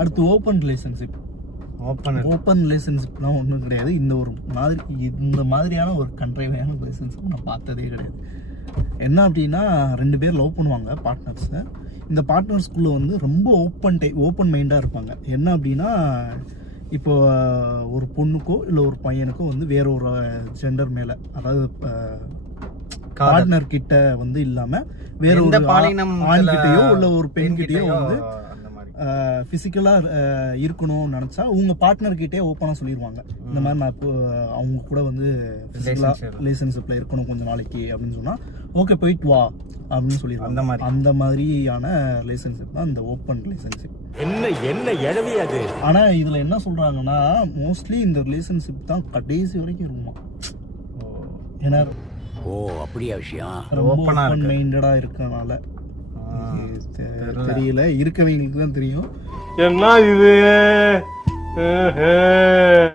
அடுத்து open relationship. Open ரிலேஷன்ஷிப்லாம் ஒன்றும் கிடையாது. இந்த மாதிரியான ஒரு கண்ட்ரைவையான ரிலேஷன்ஷிப் நான் பார்த்ததே கிடையாது. என்ன அப்படின்னா 2 பேர் லவ் பண்ணுவாங்க பார்ட்னர்ஸை. இந்த பார்ட்னர்ஸ்குள்ளே வந்து ரொம்ப ஓப்பன் மைண்டாக இருப்பாங்க. என்ன அப்படின்னா இப்போ ஒரு பொண்ணுக்கோ இல்லை ஒரு பையனுக்கோ வந்து வேற ஒரு ஜெண்டர் மேலே, அதாவது பார்ட்னர் கிட்ட வந்து இல்லாமல் வேற ஒரு ஆண்கிட்டையோ இல்லை ஒரு பெண்கிட்டையோ வந்து ஃபிசிக்கலாக இருக்கணும்னு நினச்சா உங்க பார்ட்னர்கிட்டே ஓப்பனாக சொல்லிடுவாங்க. இந்த மாதிரி நான் இப்போ அவங்க கூட வந்து ஃபிசிக்கலாக ரிலேஷன்ஷிப்பில் இருக்கணும் கொஞ்சம் நாளைக்கு அப்படின்னு சொன்னால் ஓகே போயிட்டு வா அப்படின்னு சொல்லிடுவாங்க. அந்த மாதிரியான ரிலேஷன்ஷிப் தான் இந்த ஓப்பன் ரிலேஷன்ஷிப். என்ன எழவி அது. ஆனால் இதில் என்ன சொல்கிறாங்கன்னா மோஸ்ட்லி இந்த ரிலேஷன்ஷிப் தான் கடைசி வரைக்கும் இருக்குமா. ஏன்னா அப்படியா விஷயம், ஓப்பன் மைண்டடாக இருக்கனால தெரியல, இருக்கவங்களுக்கு தான் தெரியும். என்ன இது